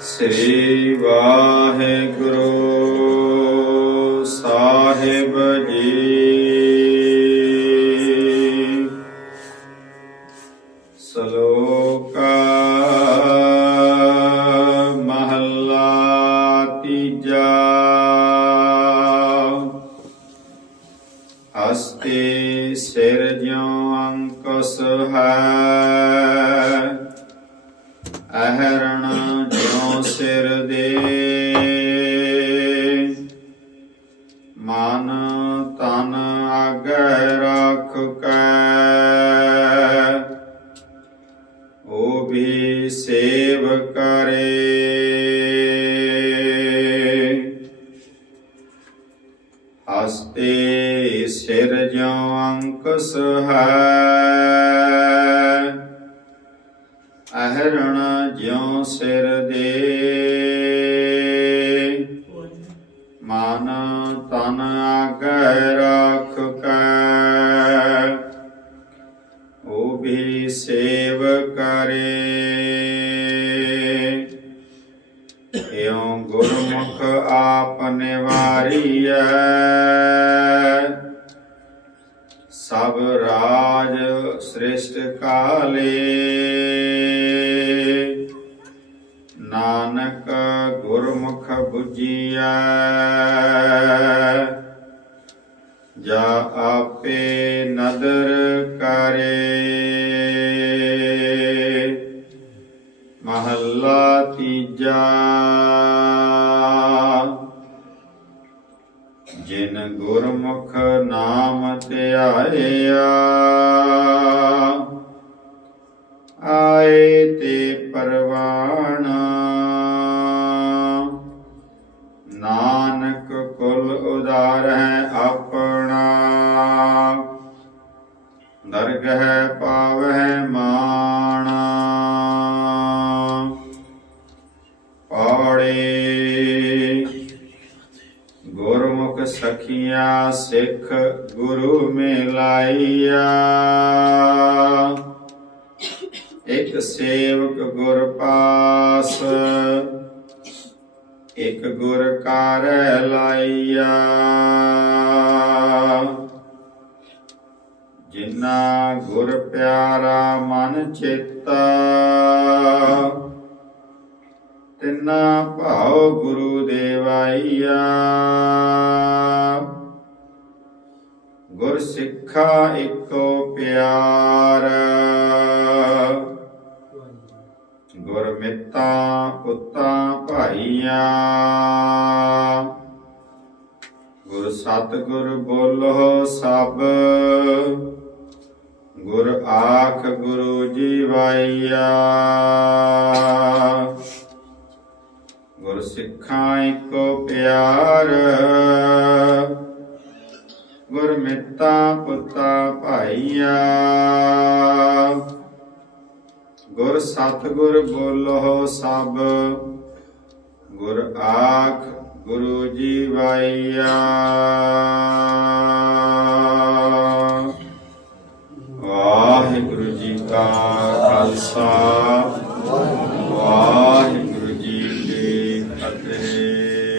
ਸ੍ਰੀ ਵਾਹਿਗੁਰੂ ਸਾਹਿਬ ਜੀ। ਸਲੋਕਾ ਮਹੱਲਾ ਤੀਜਾ। ਹਸਤੇ ਸਿਰ ਜਿਉ ਅੰਕੁਸ ਹੈ। ਸਿਰ ਜਿਉ ਅੰਕੁਸ ਹੈ। ਅਹਰਣ ਜਿਉ ਸਿਰ ਦੇ। ਮਨ ਤਨ ਆਗੈ ਰਖ ਕੈ। ਉਹ ਵੀ ਸੇਵ ਕਰੇ। ਇਉ ਗੁਰਮੁਖ ਆਪ ਨਿਵਾਰੀਐ। ਸਭ ਰਾਜ ਸ੍ਰਿਸ਼ਟ ਕਾਲੇ। ਨਾਨਕ ਗੁਰਮੁਖ 부ਜੀਐ ਜਾ ਆਪੇ ਨਦਰ ਕਰੇ। ਮਹੱਲਾ ਤੀਜਾ, ਜਿਨ ਗੁਰਮੁਖ ਨਾਮ ਧਿਆਇਆ ਆਏ ਤੇ ਪਰਵਾਣ ਗੁਰਮੁਖ ਸਿੱਖ ਗੁਰੂ ਮਿਲਾਈਆ ਇਕ ਸੇਵਕ ਗੁਰ ਪਾਸ, ਇਕ ਗੁਰ ਕਾਰ ਲਾਈਆ ਜਿਨਾ ਗੁਰ ਪਿਆਰਾ ਮਨ ਚੇਤਾ, ਤਿੰਨਾ ਭਾਉ ਗੁਰੂ ਦੇਵਾਈਆ ਸਿੱਖਾ ਇੱਕੋ ਪਿਆਰ। ਗੁਰ ਮਿੱਤਾ ਪੁੱਤਾ ਭਾਈਆ। ਗੁਰ ਸਤਿਗੁਰ ਬੋਲੋ ਸਭ। ਗੁਰ ਆਖ ਗੁਰੂ ਜੀ ਵਾਈਆ। ਗੁਰ ਸਿੱਖਾਂ ਇੱਕੋ ਪਿਆਰ। ਮਿੱਤਾ ਪੁੱਤਾ ਭਾਈਆ। ਗੁਰ ਸਤਿਗੁਰ ਬੋਲੋ ਸਭ ਗੁਰ ਆਖ ਗੁਰੂ ਜੀ ਵਾਈਆ। ਵਾਹਿਗੁਰੂ ਜੀ ਕਾ ਖਾਲਸਾ।